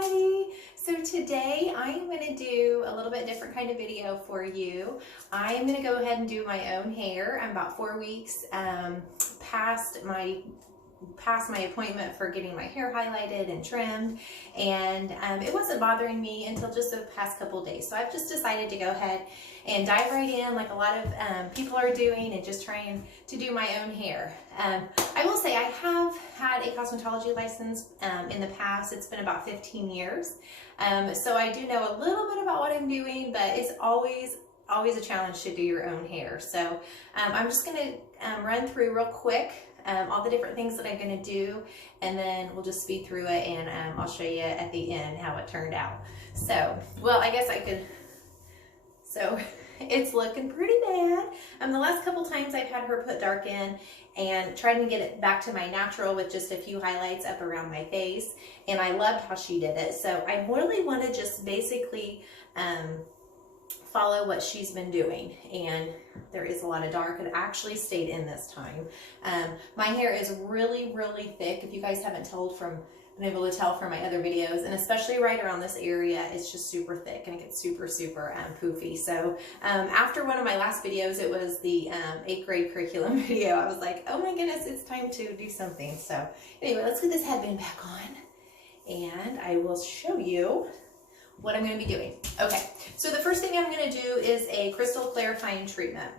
everybody. So today I am going to do a little bit different kind of video for you. I am going to go ahead and do my own hair. I'm about 4 weeks past my appointment for getting my hair highlighted and trimmed, and it wasn't bothering me until just the past couple days. So I've just decided to go ahead and dive right in like a lot of people are doing and just trying to do my own hair. I will say I have had a cosmetology license in the past. It's been about 15 years. So I do know a little bit about what I'm doing, but it's always a challenge to do your own hair. So I'm just going to run through real quick all the different things that I'm going to do, and then we'll just speed through it, and I'll show you at the end how it turned out. So, well, I guess I could, so it's looking pretty bad. The last couple times I've had her put dark in and trying to get it back to my natural with just a few highlights up around my face, and I loved how she did it. So I really want to just basically follow what she's been doing, and there is a lot of dark. It actually stayed in this time. My hair is really thick, if you guys haven't been able to tell from my other videos, and especially right around this area, it's just super thick and it gets super poofy. So after one of my last videos, it was the 8th grade curriculum video, I was like, oh my goodness, it's time to do something. So anyway, let's get this headband back on and I will show you what I'm going to be doing. Okay, so the first thing I'm going to do is a crystal clarifying treatment,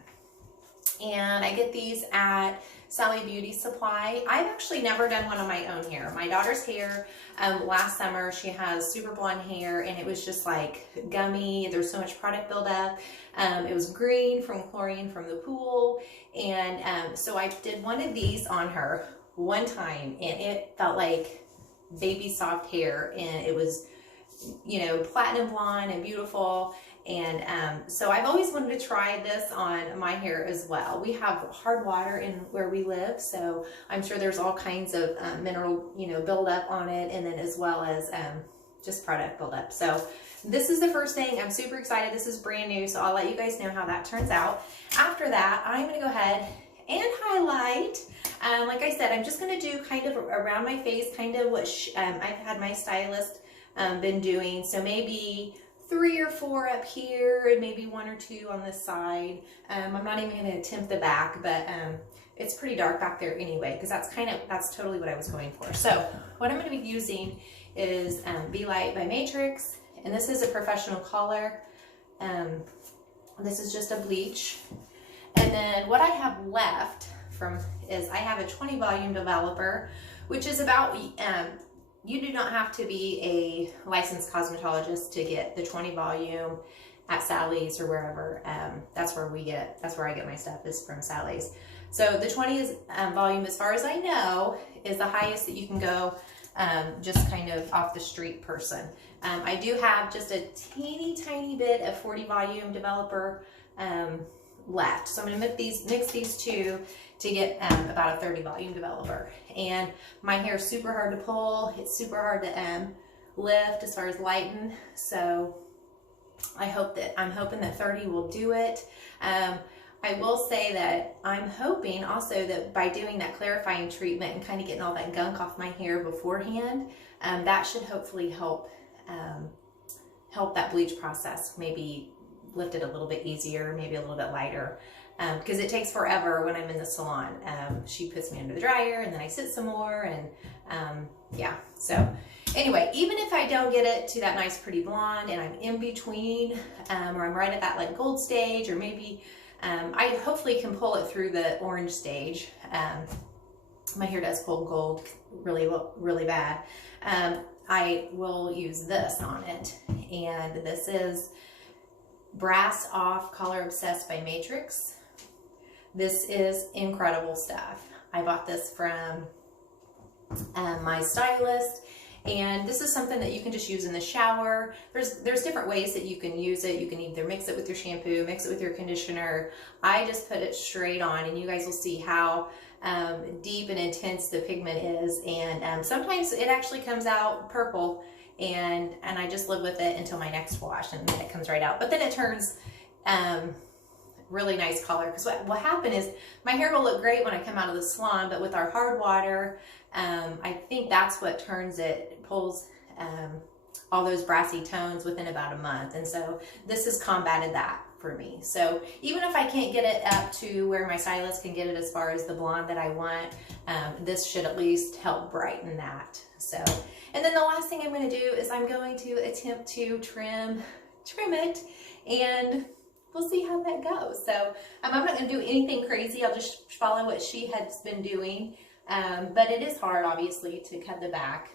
and I get these at Sally Beauty Supply. I've actually never done one on my own hair. My daughter's hair last summer, she has super blonde hair, and it was just like gummy. There's so much product buildup. It was green from chlorine from the pool, and so I did one of these on her one time, and it felt like baby soft hair, and it was, you know, platinum blonde and beautiful. And so I've always wanted to try this on my hair as well. We have hard water in where we live, so I'm sure there's all kinds of mineral, you know, buildup on it, and then as well as just product buildup. So this is the first thing. I'm super excited. This is brand new, so I'll let you guys know how that turns out. After that, I'm going to go ahead and highlight. Like I said, I'm just going to do kind of around my face, kind of what I've had my stylist been doing. So maybe 3 or 4 up here, and maybe 1 or 2 on this side. I'm not even going to attempt the back, but it's pretty dark back there anyway, because that's totally what I was going for. So what I'm going to be using is Be Light by Matrix, and this is a professional color. This is just a bleach, and then what I have left is I have a 20 volume developer, which is about you do not have to be a licensed cosmetologist to get the 20 volume at Sally's or wherever. That's where I get my stuff, is from Sally's. So the 20 volume, as far as I know, is the highest that you can go, just kind of off the street person. I do have just a tiny bit of 40 volume developer left. So I'm going to mix these two to get about a 30 volume developer. And my hair is super hard to pull. It's super hard to lift as far as lighten. So I'm hoping that 30 will do it. I will say that I'm hoping also that by doing that clarifying treatment and kind of getting all that gunk off my hair beforehand, that should hopefully help that bleach process, maybe lift it a little bit easier, maybe a little bit lighter, because it takes forever when I'm in the salon. She puts me under the dryer, and then I sit some more, and yeah. So anyway, even if I don't get it to that nice pretty blonde, and I'm in between, or I'm right at that like gold stage, or maybe I hopefully can pull it through the orange stage. My hair does pull gold really bad. I will use this on it, and this is Brass Off Color Obsessed by Matrix. This is incredible stuff. I bought this from my stylist, and this is something that you can just use in the shower. There's different ways that you can use it. You can either mix it with your shampoo, mix it with your conditioner. I just put it straight on, and you guys will see how deep and intense the pigment is, and sometimes it actually comes out purple, and I just live with it until my next wash, and it comes right out. But then it turns really nice color, because what will happen is my hair will look great when I come out of the salon, but with our hard water, I think that's what turns it. It pulls all those brassy tones within about a month. And so this has combated that for me. So even if I can't get it up to where my stylist can get it as far as the blonde that I want, this should at least help brighten that. So, and then the last thing I'm going to do is I'm going to attempt to trim it, and we'll see how that goes. So I'm not going to do anything crazy. I'll just follow what she has been doing. But it is hard, obviously, to cut the back.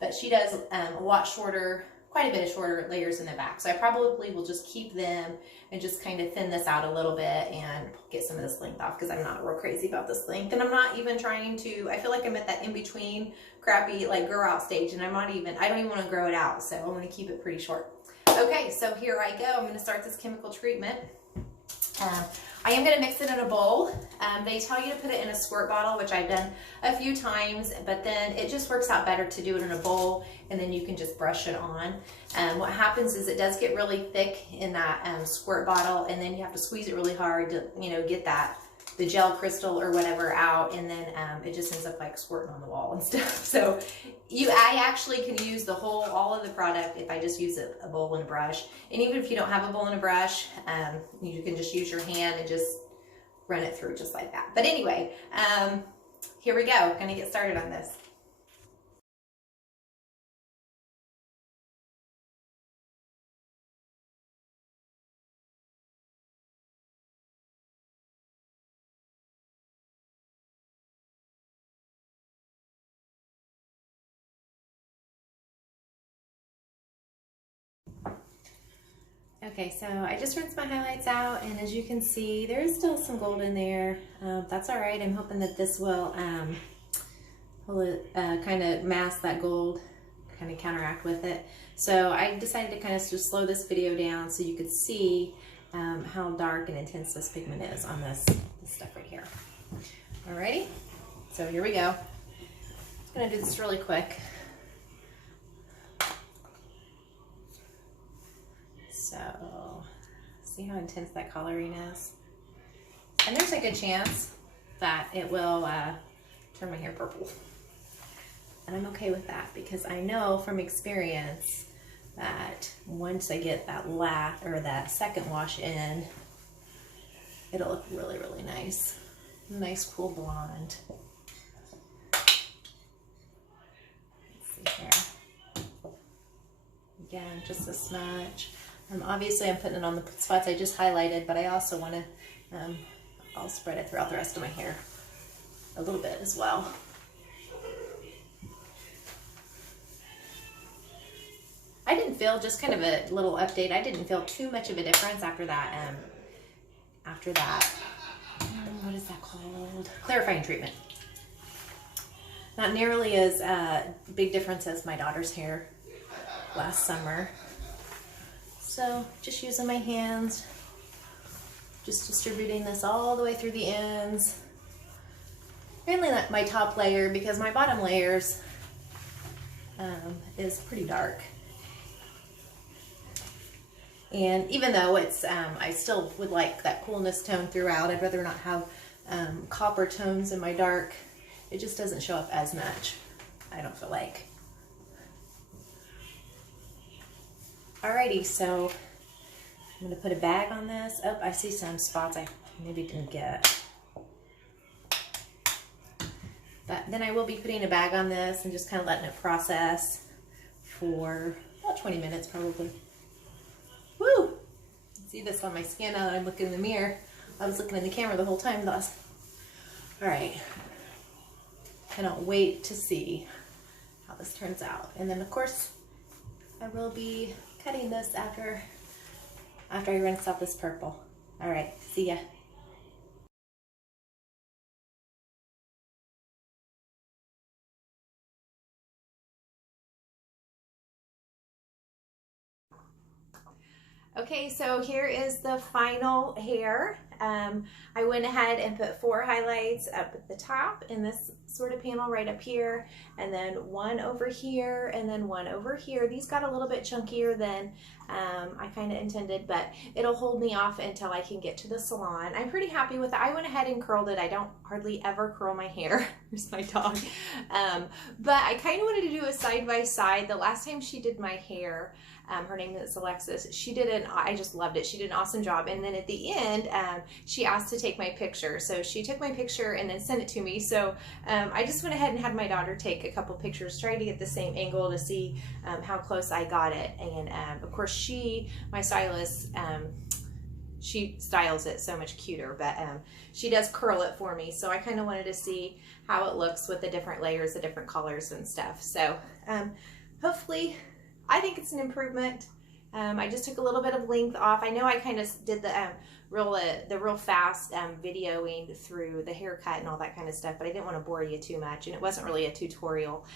But she does a lot shorter, quite a bit of shorter layers in the back. So I probably will just keep them and just kind of thin this out a little bit and get some of this length off, because I'm not real crazy about this length. And I'm not even trying to, I feel like I'm at that in-between crappy like grow out stage, and I don't even want to grow it out. So I'm going to keep it pretty short. Okay, so here I go. I'm going to start this chemical treatment. I am going to mix it in a bowl. They tell you to put it in a squirt bottle, which I've done a few times, but then it just works out better to do it in a bowl, and then you can just brush it on. What happens is it does get really thick in that squirt bottle, and then you have to squeeze it really hard to, you know, get the gel crystal or whatever out, and then it just ends up like squirting on the wall and stuff. So I actually can use all of the product if I just use a bowl and a brush. And even if you don't have a bowl and a brush, you can just use your hand and just run it through just like that. But anyway, here we go. Gonna get started on this. Okay, so I just rinsed my highlights out, and as you can see, there is still some gold in there. That's all right. I'm hoping that this will kind of mask that gold, kind of counteract with it. So I decided to kind of just slow this video down so you could see how dark and intense this pigment is on this stuff right here. Alrighty, so here we go. I'm gonna do this really quick. So, see how intense that coloring is? And there's a good chance that it will turn my hair purple. And I'm okay with that, because I know from experience that once I get that second wash in, it'll look really, really nice. Nice, cool blonde. Let's see here. Again, just a smudge. Obviously I'm putting it on the spots I just highlighted, but I also want to, I'll spread it throughout the rest of my hair a little bit as well. I didn't feel, just kind of a little update, I didn't feel too much of a difference after that, what is that called? Clarifying treatment. Not nearly as big difference as my daughter's hair last summer. So just using my hands, just distributing this all the way through the ends. Mainly not my top layer, because my bottom layers is pretty dark. And even though it's, I still would like that coolness tone throughout. I'd rather not have copper tones in my dark. It just doesn't show up as much, I don't feel like. Alrighty, so I'm going to put a bag on this. Oh, I see some spots I maybe didn't get. But then I will be putting a bag on this and just kind of letting it process for about 20 minutes probably. Woo! See this on my skin now that I'm looking in the mirror. I was looking in the camera the whole time though. Alright. Cannot wait to see how this turns out. And then of course I will be cutting this after I rinse off this purple. All right, see ya. Okay, so here is the final hair. I went ahead and put 4 highlights up at the top in this sort of panel right up here, and then 1 over here, and then 1 over here. These got a little bit chunkier than I kind of intended, but it'll hold me off until I can get to the salon. I'm pretty happy with it. I went ahead and curled it. I don't hardly ever curl my hair. There's my dog. But I kind of wanted to do a side by side. The last time she did my hair, her name is Alexis, I just loved it. She did an awesome job. And then at the end, she asked to take my picture. So she took my picture and then sent it to me. So I just went ahead and had my daughter take a couple pictures, trying to get the same angle to see how close I got it. And of course my stylist, she styles it so much cuter, but she does curl it for me. So I kind of wanted to see how it looks with the different layers, the different colors and stuff. So hopefully, I think it's an improvement. I just took a little bit of length off. I know I kind of did the real fast videoing through the haircut and all that kind of stuff, but I didn't want to bore you too much, and it wasn't really a tutorial.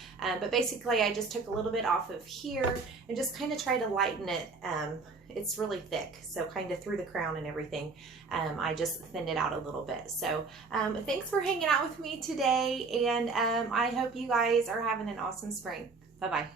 But basically, I just took a little bit off of here and just kind of tried to lighten it. It's really thick, so kind of through the crown and everything, I just thinned it out a little bit. So thanks for hanging out with me today, and I hope you guys are having an awesome spring. Bye-bye.